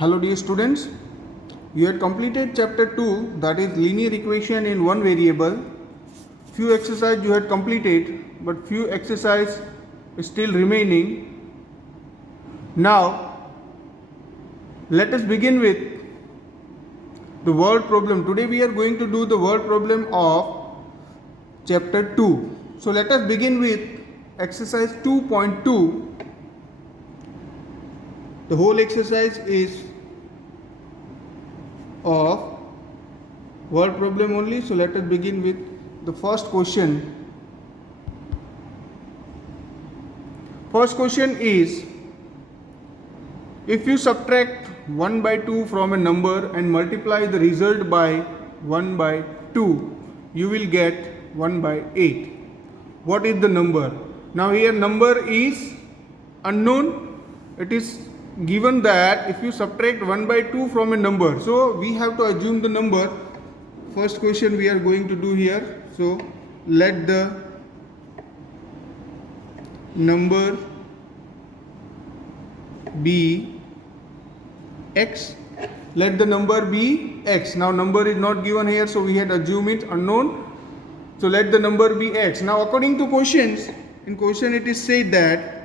Hello dear students, you had completed chapter 2, that is linear equation in one variable. Few exercise you had completed, but few exercise is still remaining. Now let us begin with the word problem. Today we are going to do the word problem of chapter 2. So let us begin with exercise 2.2. The whole exercise is of word problem only. So let us begin with the first question. First question is, if you subtract 1 by 2 from a number and multiply the result by 1 by 2, you will get 1 by 8. What is the number? Now here number is unknown. It is given that if you subtract 1 by 2 from a number, so we have to assume the number. First question we are going to do here. So let the number be x. Let the number be x. Now number is not given here, so we had assumed it unknown. So let the number be x. Now according to questions, in question it is said that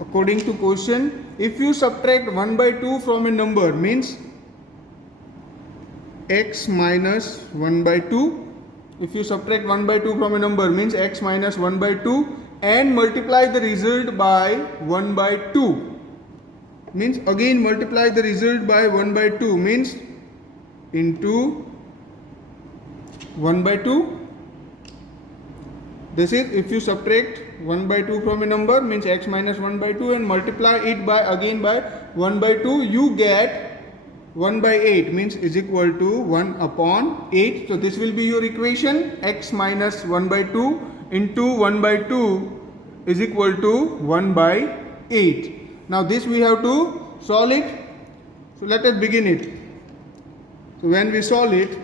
according to question, if you subtract 1 by 2 from a number, means x minus 1 by 2. If you subtract 1 by 2 from a number, means x minus 1 by 2, and multiply the result by 1 by 2. Means again multiply the result by 1 by 2, means into 1 by 2. This is if you subtract 1 by 2 from a number, means x minus 1 by 2, and multiply it by again by 1 by 2, you get 1 by 8, means is equal to 1 upon 8. So this will be your equation, x minus 1 by 2 into 1 by 2 is equal to 1 by 8. Now this we have to solve it. So let us begin it. So when we solve it,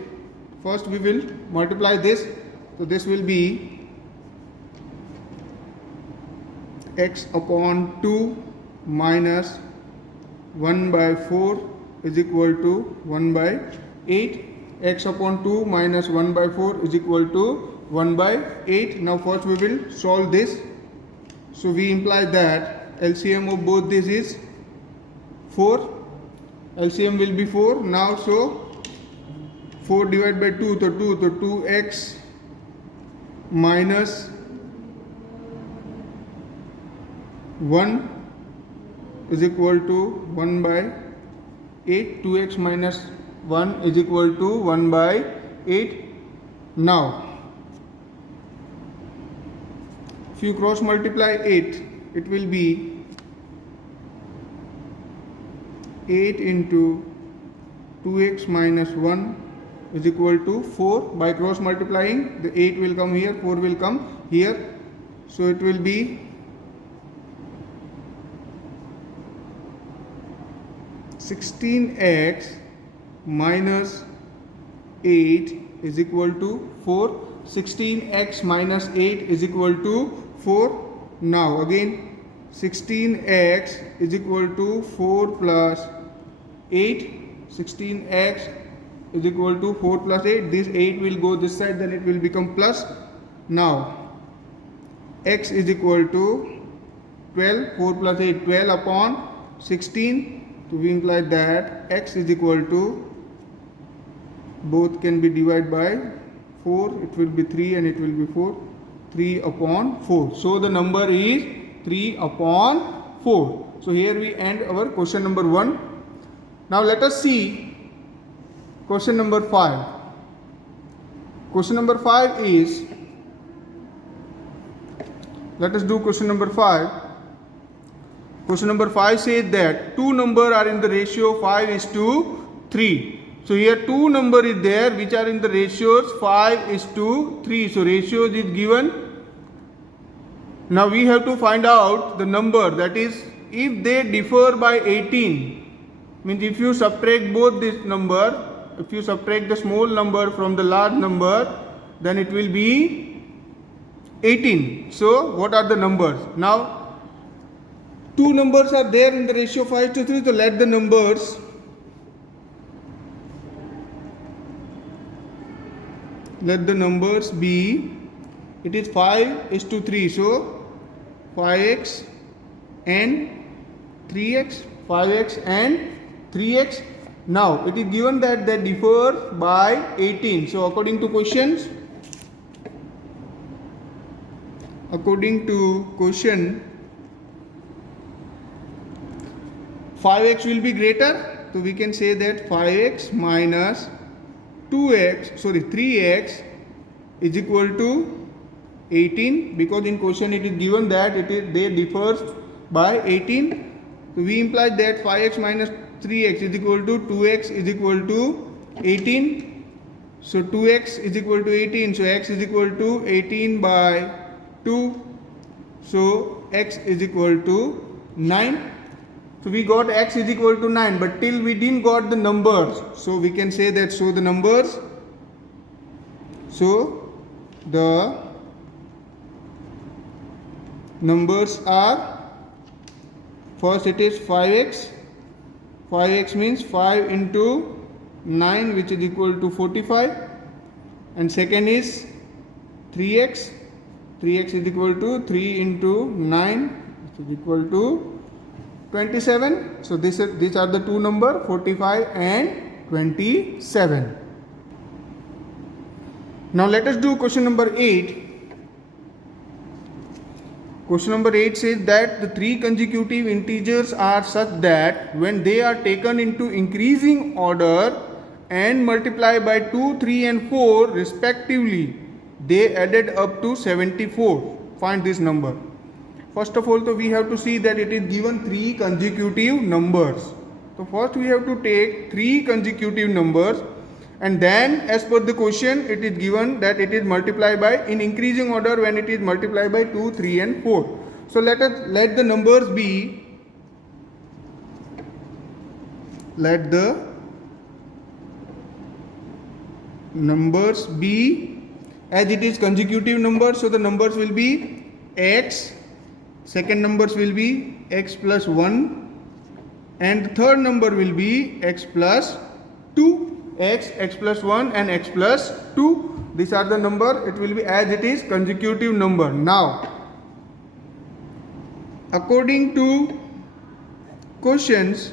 first we will multiply this. So this will be x upon 2 minus 1 by 4 is equal to 1 by 8. X upon 2 minus 1 by 4 is equal to 1 by 8. Now first we will solve this. So we imply that LCM of both this is 4. LCM will be 4. Now so 4 divided by 2, so 2x minus 1 is equal to 1 by 8. 2x minus 1 is equal to 1 by 8. Now if you cross multiply 8, it will be 8 into 2x minus 1 is equal to 4. By cross multiplying, the 8 will come here, 4 will come here. So it will be 16x minus 8 is equal to 4. 16x minus 8 is equal to 4. Now again 16x is equal to 4 plus 8. 16x is equal to 4 plus 8. This 8 will go this side, then it will become plus. Now x is equal to 12. 4 plus 8, 12 upon 16. So we imply that x is equal to, both can be divided by 4, it will be 3 and it will be 4, 3 upon 4. So the number is 3 upon 4. So here we end our question number 1. Now let us see question number 5. Question number 5 is, let us do question number 5. Question number 5 says that two numbers are in the ratio 5:3. So here two number is there which are in the ratios 5:3. So ratios is given. Now we have to find out the number, that is if they differ by 18, means if you subtract both this number, if you subtract the small number from the large number, then it will be 18. So what are the numbers? Now two numbers are there in the ratio 5:3, so let the numbers be, it is 5:3, so 5x and 3x, 5x and 3x. Now it is given that they differ by 18. So according to question 5x will be greater, so we can say that 5x minus 3x is equal to 18, because in question it is given that they differs by 18. So we imply that 5x minus 3x is equal to 2x is equal to 18. So 2x is equal to 18, so x is equal to 18 by 2, so x is equal to 9. So we got x is equal to 9, but till we didn't got the numbers, so we can say that the numbers are, first it is 5x means 5 into 9, which is equal to 45, and second is 3x is equal to 3 into 9, which is equal to 27. So these are the two numbers, 45 and 27. Now let us do question number 8. Question number 8 says that the three consecutive integers are such that when they are taken into increasing order and multiplied by 2, 3 and 4 respectively, they added up to 74. Find this number. First of all, so we have to see that it is given three consecutive numbers. So first we have to take three consecutive numbers, and then as per the question it is given that it is multiplied by in increasing order when it is multiplied by 2, 3 and 4. So let the numbers be, as it is consecutive numbers, so the numbers will be x, second numbers will be x plus 1, and the third number will be x plus 2. X plus 1 and x plus 2. These are the number, it will be as it is consecutive number. Now according to questions,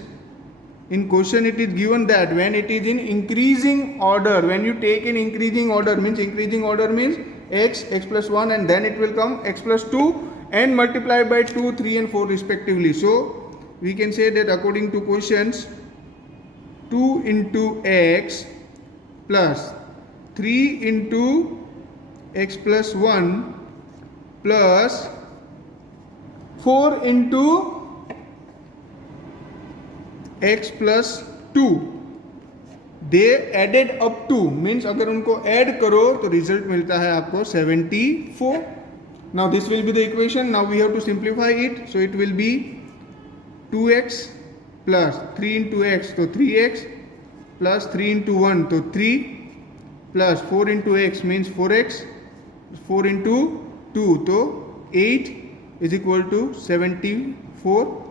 in question it is given that when it is in increasing order, when you take in increasing order means x plus 1, and then it will come x plus 2 and multiplied by 2, 3 and 4 respectively. So we can say that according to questions, 2 into x plus 3 into x plus 1 plus 4 into x plus 2, they added up to, means अगर उनको add करो तो result मिलता है आपको 74. Now this will be the equation. Now we have to simplify it. So it will be 2x plus 3 into x, so 3x plus 3 into 1, so 3 plus 4 into x means 4x, 4 into 2, so 8 is equal to 74.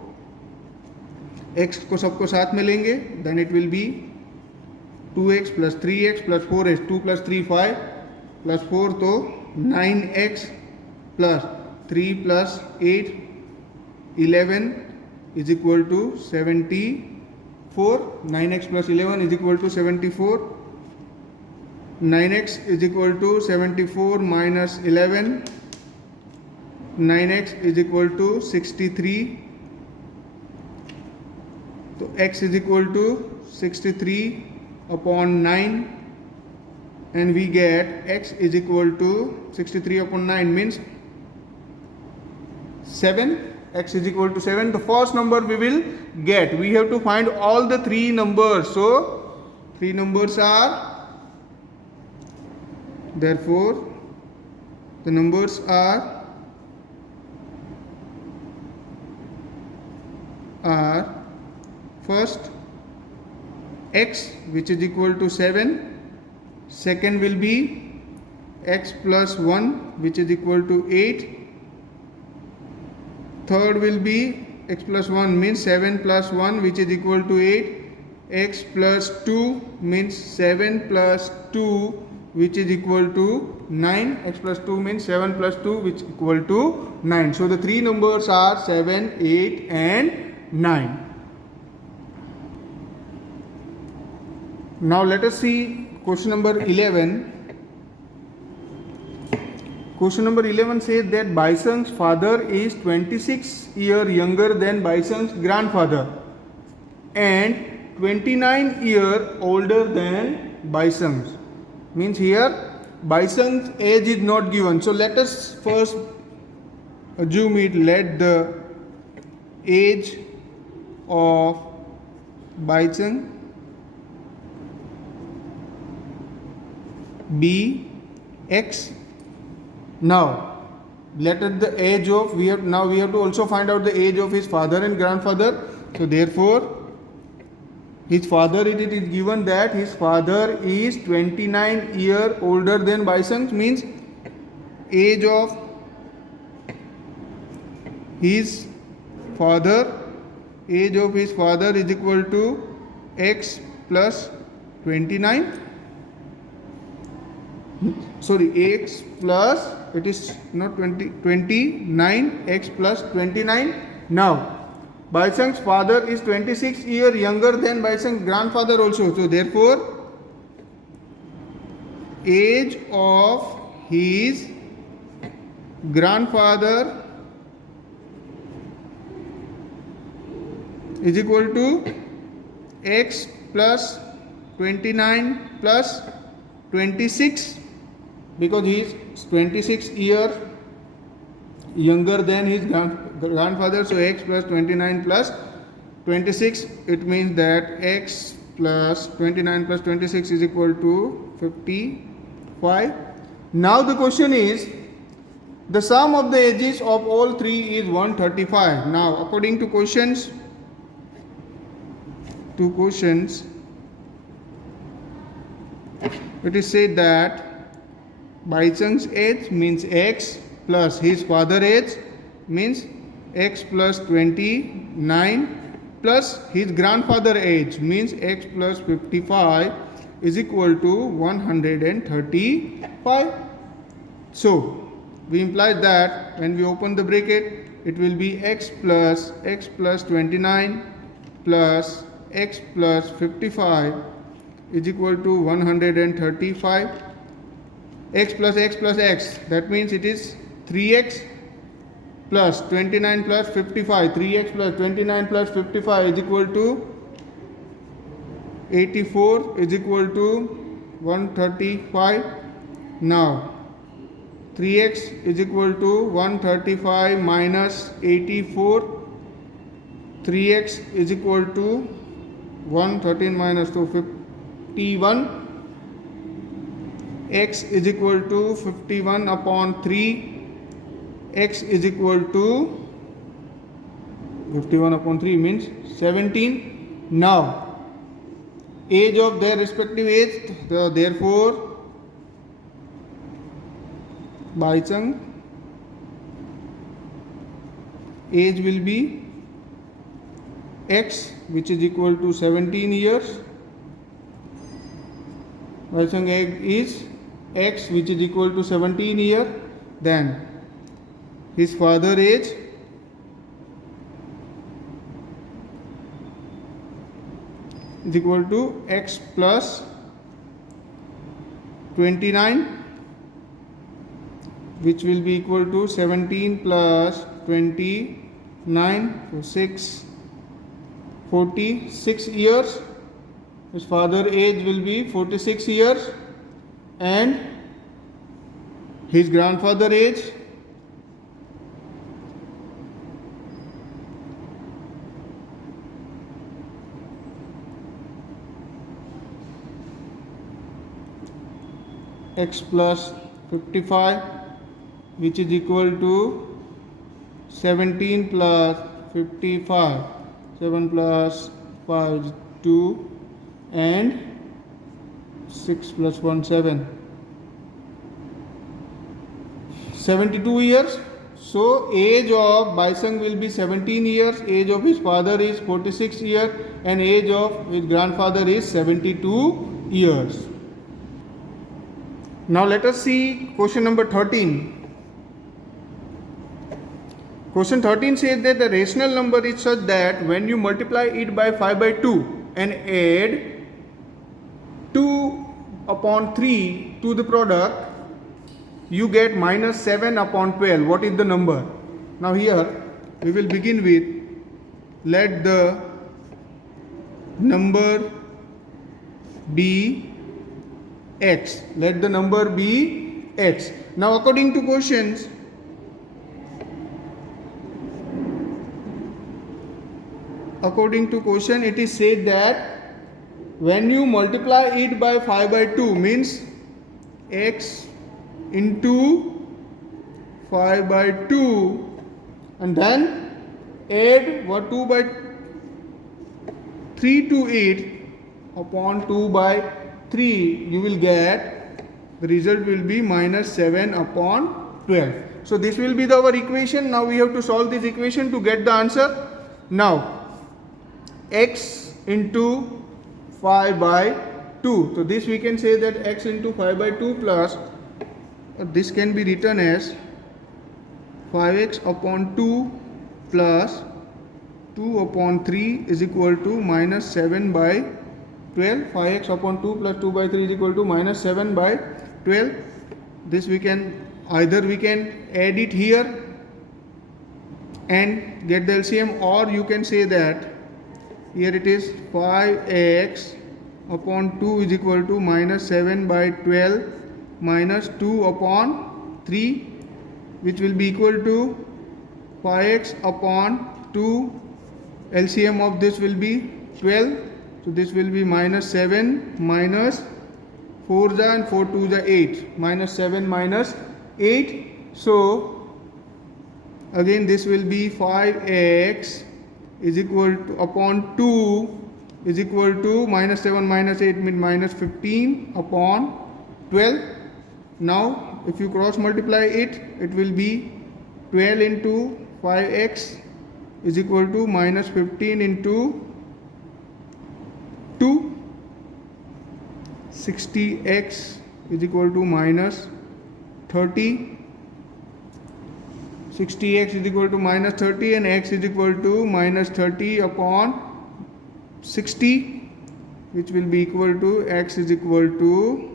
x को सबको साथ में लेंगे, then it will be 2x plus 3x plus 4x, 2 plus 3 5 plus 4 तो 9x plus 3 plus 8 11 is equal to 74. 9x plus 11 is equal to 74. 9x is equal to 74 minus 11. 9x is equal to 63. So x is equal to 63 upon 9, and we get x is equal to 63 upon 9 means 7. X is equal to 7. The first number we will get. We have to find all the three numbers. So three numbers are, therefore the numbers are first x, which is equal to 7. Second will be x plus 1, which is equal to 8. Third will be x plus 1 means 7 plus 1 which is equal to 8. X plus 2 means 7 plus 2 which is equal to 9. X plus 2 means 7 plus 2 which is equal to 9. So the three numbers are 7, 8 and 9. Now let us see question number 11. Question number 11 says that Baisang's father is 26 years younger than Baisang's grandfather and 29 years older than Baisang's. Means here Baisang's age is not given. So let us first assume it. Let the age of Baisang be x. Now let us the age of we have to also find out the age of his father and grandfather. So therefore his father, it is given that his father is 29 years older than Baisang, means age of his father is equal to x plus 29. Sorry, x plus, it is not 29, x plus 29. Now Baisang's father is 26 years younger than Baisang's grandfather also. So therefore age of his grandfather is equal to x plus 29 plus 26, because he is 26 years younger than his grandfather. So x plus 29 plus 26, it means that x plus 29 plus 26 is equal to 55. Now the question is, the sum of the ages of all three is 135. Now according to questions, it is said that Baisang's age means x plus his father age means x plus 29 plus his grandfather age means x plus 55 is equal to 135. So we imply that when we open the bracket, it will be x plus 29 plus x plus 55 is equal to 135. X plus x plus x, that means it is 3x plus 29 plus 55. 3x plus 29 plus 55 is equal to 84 is equal to 135. Now 3x is equal to 135 minus 84. 3x is equal to 113 minus 2, 51. X is equal to 51 upon 3. X is equal to 51 upon 3 means 17. Now age of their respective age, so therefore Baisang age will be x, which is equal to 17 years. Baisang age is x, which is equal to 17 years. Then his father age is equal to x plus 29, which will be equal to 17 plus 29, so 46 years. His father age will be 46 years and his grandfather age x plus 55, which is equal to 17 plus 55. 7 plus 5 is 2 and 6 plus 1 7. 72 years. So age of Baisang will be 17 years, age of his father is 46 years, and age of his grandfather is 72 years. Now let us see question number 13. Question 13 says that the rational number is such that when you multiply it by 5 by 2 and add 2 upon 3 to the product, you get minus 7 upon 12. What is the number? Now here we will begin with, let the number be x. Let the number be x. Now according to questions, it is said that when you multiply it by 5 by 2 means x into 5 by 2 and then add 2 by 3 to it upon 2 by 3, you will get, the result will be minus 7 upon 12. So this will be our equation. Now we have to solve this equation to get the answer. Now x into 5 by 2. So this we can say that x into 5 by 2 plus, this can be written as 5x upon 2 plus 2 upon 3 is equal to minus 7 by 12. 5x upon 2 plus 2 by 3 is equal to minus 7 by 12. This we can, either we can add it here and get the LCM, or you can say that here it is 5x upon 2 is equal to minus 7 by 12 minus 2 upon 3, which will be equal to 5x upon 2. LCM of this will be 12. So this will be minus 7 minus 4 and 4 2 is 8. Minus 7 minus 8. So again this will be 5x is equal to upon 2 is equal to minus 7 minus 8 means minus 15 upon 12. Now if you cross multiply it, it will be 12 into 5x is equal to minus 15 into 2. 60x is equal to minus 30. 60x is equal to minus 30 and x is equal to minus 30 upon 60, which will be equal to x is equal to,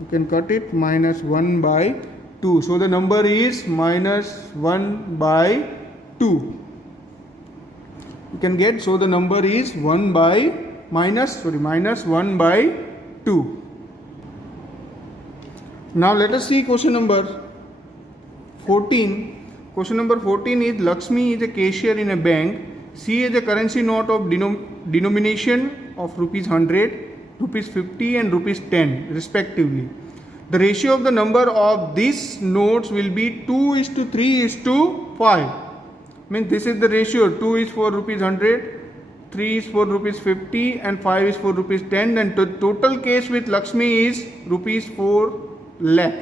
you can cut it, minus 1 by 2. So the number is minus 1 by 2. You can get, so the number is minus 1 by 2. Now let us see question number 14. Question number 14 is, Lakshmi is a cashier in a bank. She has a currency note of denomination of rupees 100, rupees 50 and rupees 10 respectively. The ratio of the number of these notes will be 2:3:5. Means this is the ratio. 2 is for rupees 100, 3 is for rupees 50 and 5 is for rupees 10. And the total cash with Lakshmi is rupees 4 lakh.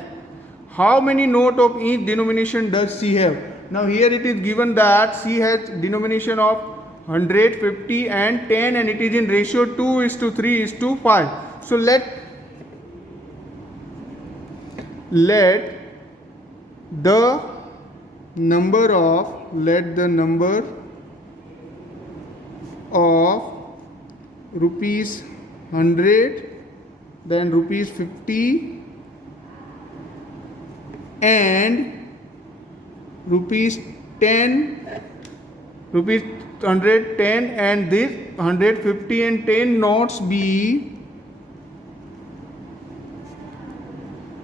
How many note of each denomination does she have? Now here it is given that she has denomination of 100, 50 and 10 and it is in ratio 2:3:5. So let the number of rupees 100, then rupees 50 and rupees 10, rupees 110 and this 150 and 10 notes be,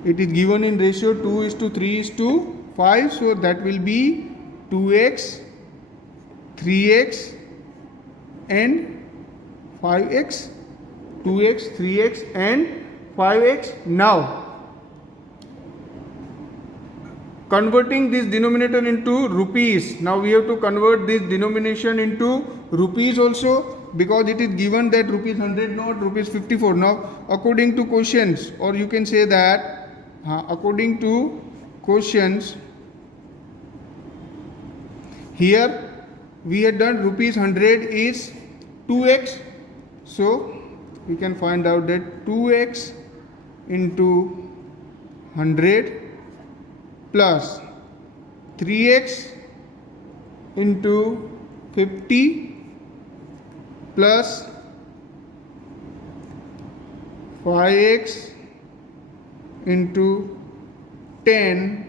it is given in ratio 2:3:5. So that will be 2x, 3x and 5x, 2x, 3x and 5x. Now converting this denominator into rupees. Now we have to convert this denomination into rupees also, because it is given that rupees 100 not rupees 54. Now according to questions, or you can say that according to questions, Here we had done rupees 100 is 2x. So we can find out that 2x into 100 plus 3x into 50 plus 5x into 10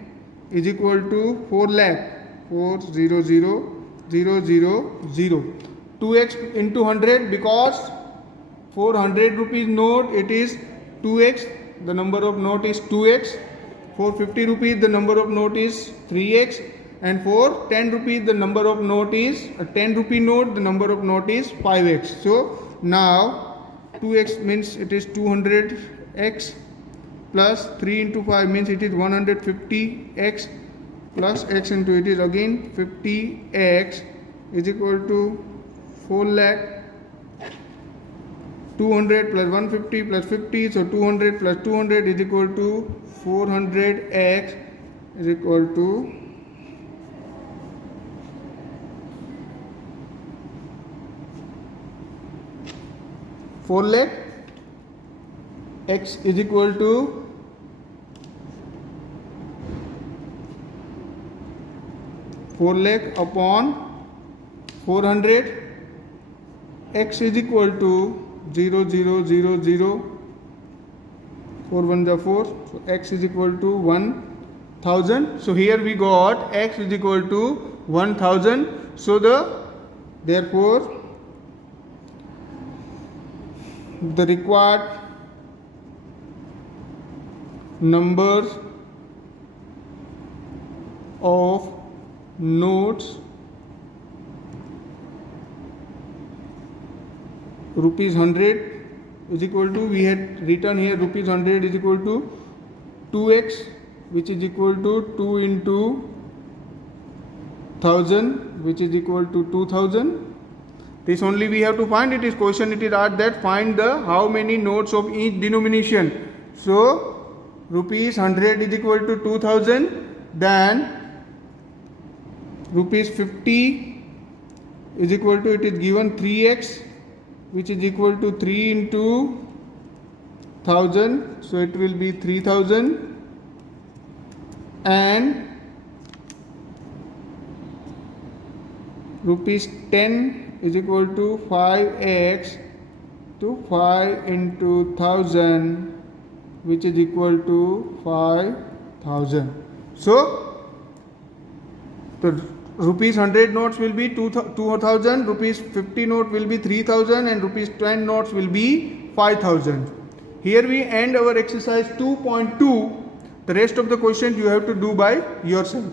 is equal to 4 lakh. 400,000. 2x into 100, because 400 rupees note it is 2x, the number of note is 2x. For 50 rupees the number of note is 3x, and for 10 rupees the number of note is a 10 rupee note, the number of note is 5x. So now 2x means it is 200x plus 3 into 5 means it is 150x plus x into it is again 50x is equal to 4 lakh. 200 plus 150 plus 50, so 200 plus 200 is equal to 400x is equal to 4 lakh. X is equal to 4 lakh upon 400. X is equal to 0,000. 4 1 is 4. So x is equal to 1000. So here we got x is equal to 1000. So therefore the required number of notes rupees 100 is equal to, we had written here rupees 100 is equal to 2x, which is equal to 2 into 1000, which is equal to 2000. This only we have to find. It is question, it is asked that find the how many notes of each denomination. So rupees 100 is equal to 2000, then rupees 50 is equal to, it is given 3x, which is equal to 3 into 1000, so it will be 3000, and rupees 10 is equal to 5x to 5 into 1000, which is equal to 5000. So the rupees 100 notes will be 2000, rupees 50 note will be 3000, and rupees 10 notes will be 5000. Here we end our exercise 2.2. The rest of the questions you have to do by yourself.